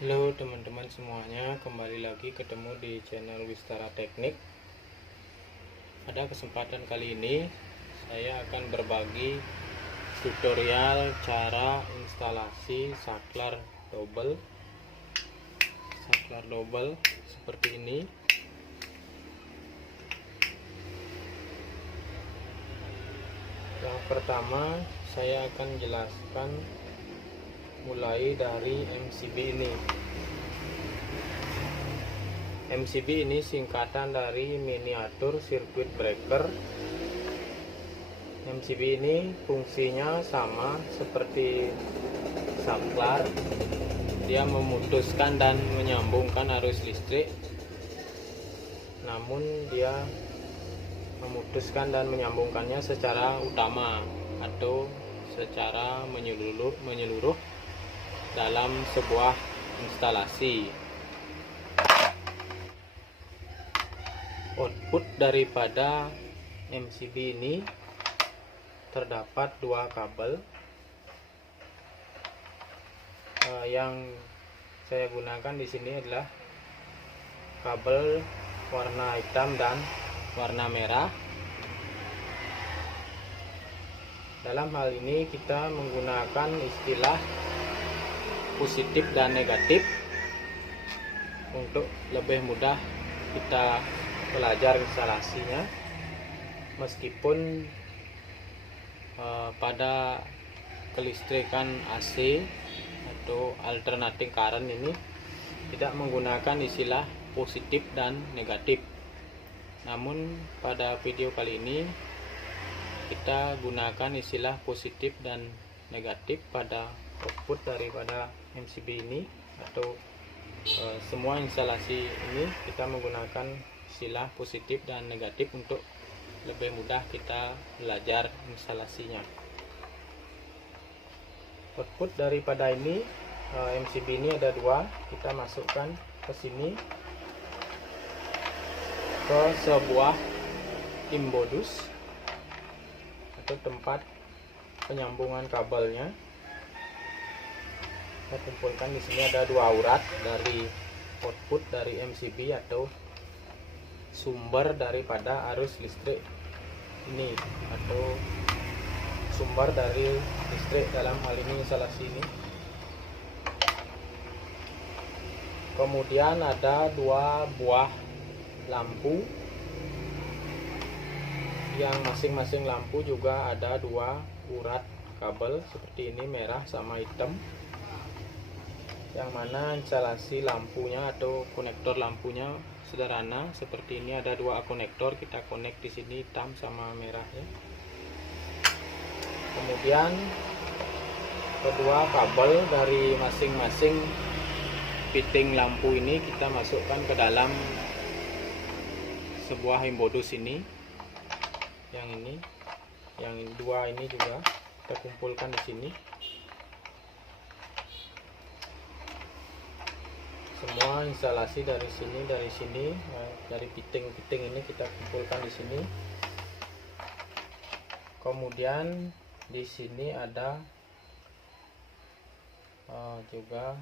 Halo teman-teman semuanya, kembali lagi ketemu di channel Wistara Teknik. Pada kesempatan kali ini saya akan berbagi tutorial cara instalasi saklar double seperti ini. Yang pertama saya akan jelaskan mulai dari MCB ini. MCB ini singkatan dari miniatur circuit breaker. MCB ini fungsinya sama seperti saklar. Dia memutuskan dan menyambungkan arus listrik, namun dia memutuskan dan menyambungkannya secara utama atau secara menyeluruh dalam sebuah instalasi. Output daripada MCB ini terdapat dua kabel. Yang saya gunakan di sini adalah kabel warna hitam dan warna merah. Dalam hal ini kita menggunakan istilah positif dan negatif untuk lebih mudah kita belajar instalasinya. Meskipun pada kelistrikan AC atau alternating current ini tidak menggunakan istilah positif dan negatif, namun pada video kali ini kita gunakan istilah positif dan negatif pada output daripada MCB ini, atau semua instalasi ini kita menggunakan istilah positif dan negatif untuk lebih mudah kita belajar instalasinya. Output daripada ini MCB ini ada dua. Kita masukkan ke sini ke sebuah imbodus atau tempat penyambungan kabelnya. Kita kumpulkan di sini ada dua urat dari output dari MCB atau sumber daripada arus listrik ini, atau sumber dari listrik dalam hal ini instalasi ini. Kemudian ada dua buah lampu, yang masing-masing lampu juga ada dua urat kabel seperti ini, merah sama hitam, yang mana instalasi lampunya atau konektor lampunya sederhana seperti ini. Ada dua konektor, kita konek di sini hitam sama merah ya. Kemudian kedua kabel dari masing-masing fitting lampu ini kita masukkan ke dalam sebuah imbodus ini. Yang ini, yang dua ini juga kita kumpulkan di sini. Semua instalasi dari sini, dari fitting ini kita kumpulkan di sini. Kemudian di sini ada juga,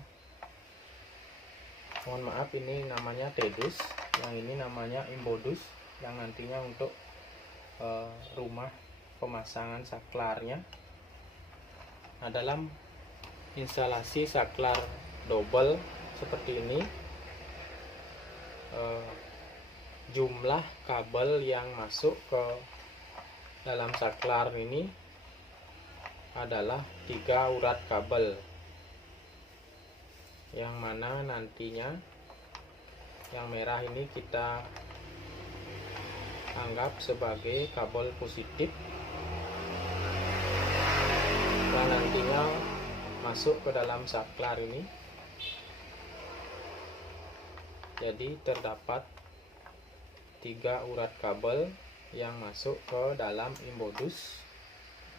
mohon maaf, ini namanya tedus, yang ini namanya imbodus, yang nantinya untuk rumah pemasangan saklarnya. Nah, dalam instalasi saklar double seperti ini, jumlah kabel yang masuk ke dalam saklar ini adalah 3 urat kabel, yang mana nantinya yang merah ini kita anggap sebagai kabel positif dan nantinya masuk ke dalam saklar ini. Jadi terdapat 3 urat kabel yang masuk ke dalam imbodus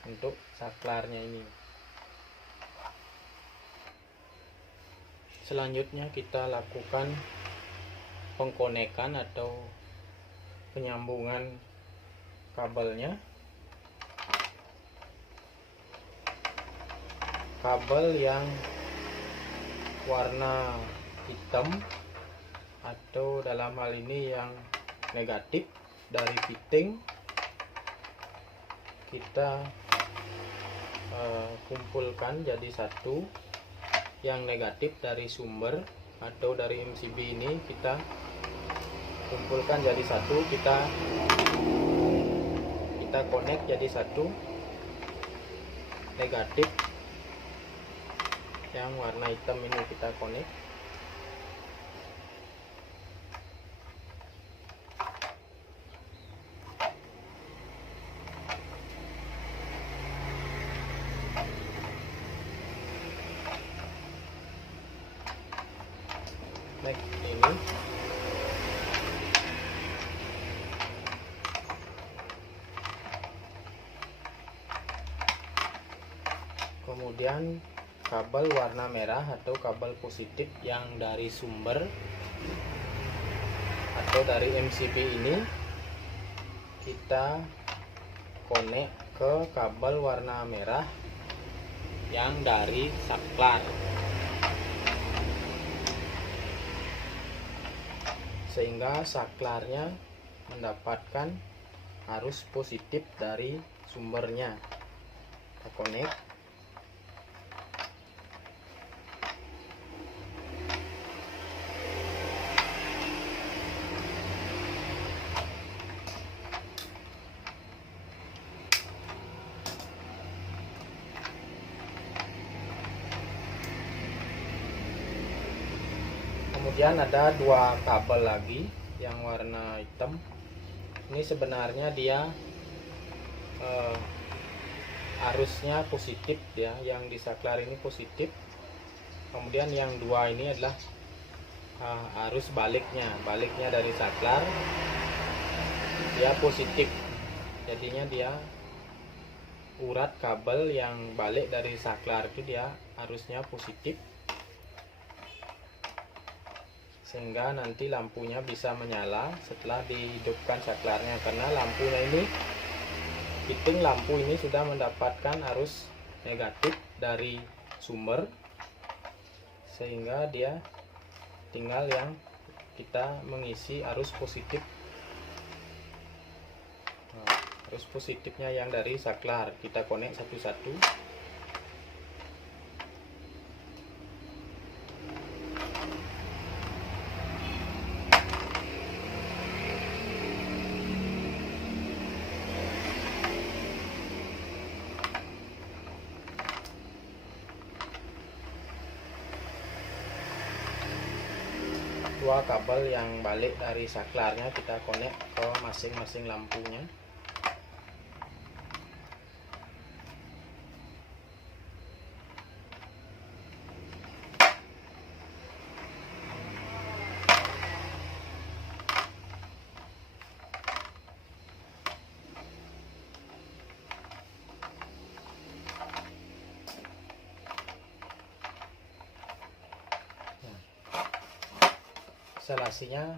untuk saklarnya ini. Selanjutnya kita lakukan pengkonekan atau penyambungan kabelnya. Kabel yang warna hitam atau dalam hal ini yang negatif dari fitting kita kumpulkan jadi satu. Yang negatif dari sumber atau dari MCB ini kita kumpulkan jadi satu, kita connect jadi satu. Negatif yang warna hitam ini kita connect. Ini kemudian kabel warna merah atau kabel positif yang dari sumber atau dari MCB ini kita connect ke kabel warna merah yang dari saklar, sehingga saklarnya mendapatkan arus positif dari sumbernya. Kita connect. Kemudian ada dua kabel lagi yang warna hitam. Ini sebenarnya dia arusnya positif ya, yang di saklar ini positif. Kemudian yang dua ini adalah arus baliknya dari saklar dia positif. Jadinya dia urat kabel yang balik dari saklar itu dia arusnya positif, sehingga nanti lampunya bisa menyala setelah dihidupkan saklarnya, karena lampunya ini fitting lampu ini sudah mendapatkan arus negatif dari sumber, sehingga dia tinggal yang kita mengisi arus positif. Arus positifnya yang dari saklar kita connect satu-satu. Dua kabel yang balik dari saklarnya kita connect ke masing-masing lampunya. Instalasinya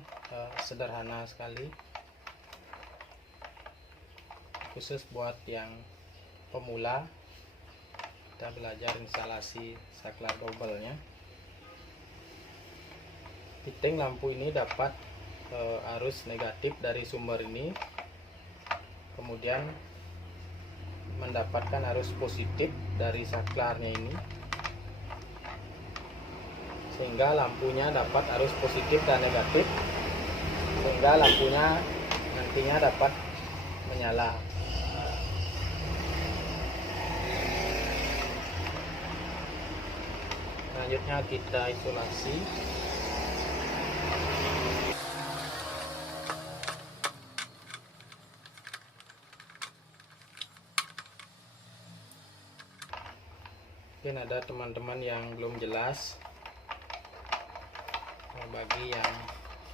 sederhana sekali, khusus buat yang pemula. Kita belajar instalasi saklar double-nya. Fitting lampu ini dapat arus negatif dari sumber ini, kemudian mendapatkan arus positif dari saklarnya ini, sehingga lampunya dapat arus positif dan negatif, sehingga lampunya nantinya dapat menyala. Selanjutnya kita isolasi. Mungkin ada teman-teman yang belum jelas. Bagi yang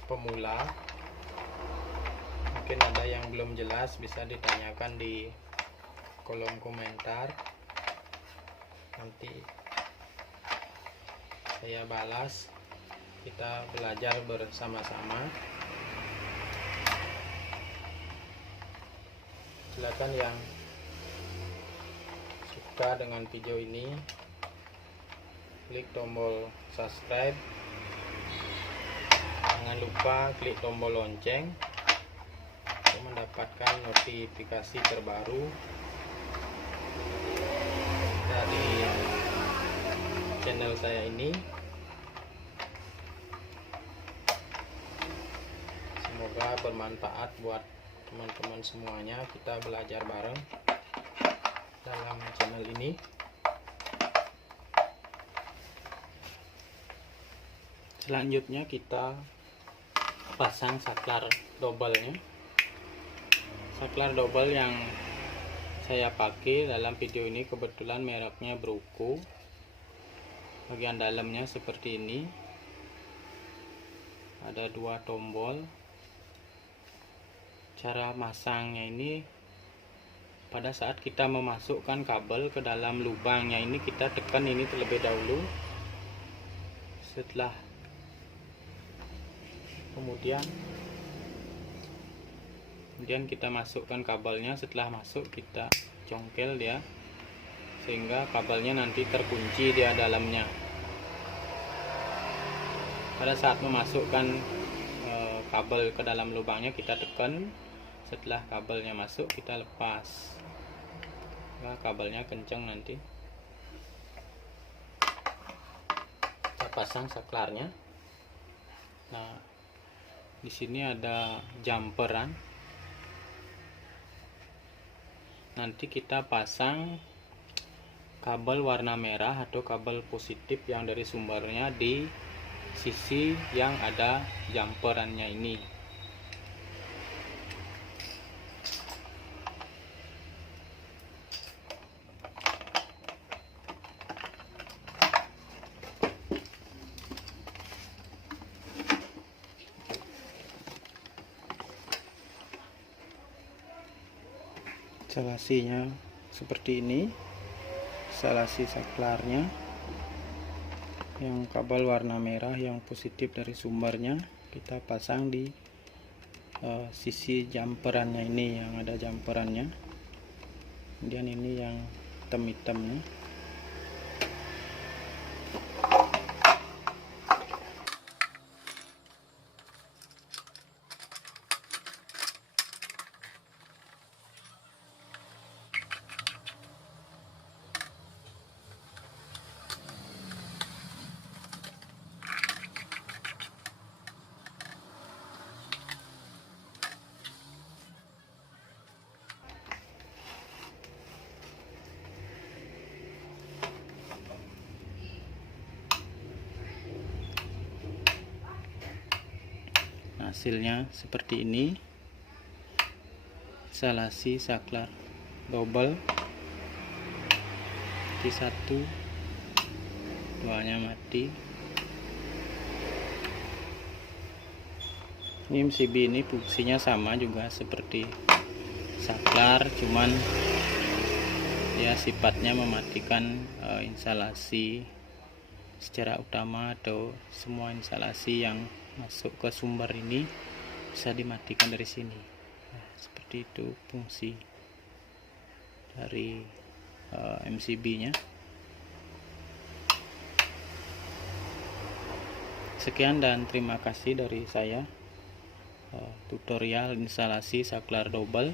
pemula mungkin ada yang belum jelas, bisa ditanyakan di kolom komentar, nanti saya balas. Kita belajar bersama-sama. Silakan yang suka dengan video ini klik tombol subscribe. Jangan lupa klik tombol lonceng untuk mendapatkan notifikasi terbaru dari channel saya ini. Semoga bermanfaat buat teman-teman semuanya. Kita belajar bareng dalam channel ini. Selanjutnya kita pasang saklar double-nya. Saklar double yang saya pakai dalam video ini kebetulan mereknya Bruco. Bagian dalamnya seperti ini. Ada 2 tombol. Cara masangnya ini, pada saat kita memasukkan kabel ke dalam lubangnya ini, kita tekan ini terlebih dahulu. Setelah kemudian kita masukkan kabelnya. Setelah masuk kita congkel dia sehingga kabelnya nanti terkunci di dalamnya. Pada saat memasukkan kabel ke dalam lubangnya kita tekan. Setelah kabelnya masuk kita lepas. Nah, kabelnya kencang nanti. Kita pasang saklarnya. Nah, di sini ada jumperan. Nanti kita pasang kabel warna merah atau kabel positif yang dari sumbernya di sisi yang ada jumperannya ini. Instalasinya seperti ini. Instalasi saklarnya yang kabel warna merah yang positif dari sumbernya kita pasang di sisi jumperannya ini yang ada jumperannya. Kemudian ini yang hitam-hitamnya. Hasilnya seperti ini. Instalasi saklar double. Mati 1, 2-nya mati. Ini MCB ini fungsinya sama juga seperti saklar, cuman ya sifatnya mematikan instalasi secara utama atau semua instalasi yang masuk ke sumber ini bisa dimatikan dari sini. Nah, seperti itu fungsi dari MCB-nya. Sekian dan terima kasih dari saya, tutorial instalasi saklar double.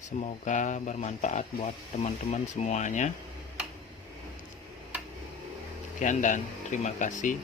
Semoga bermanfaat buat teman-teman semuanya. Sekian dan terima kasih.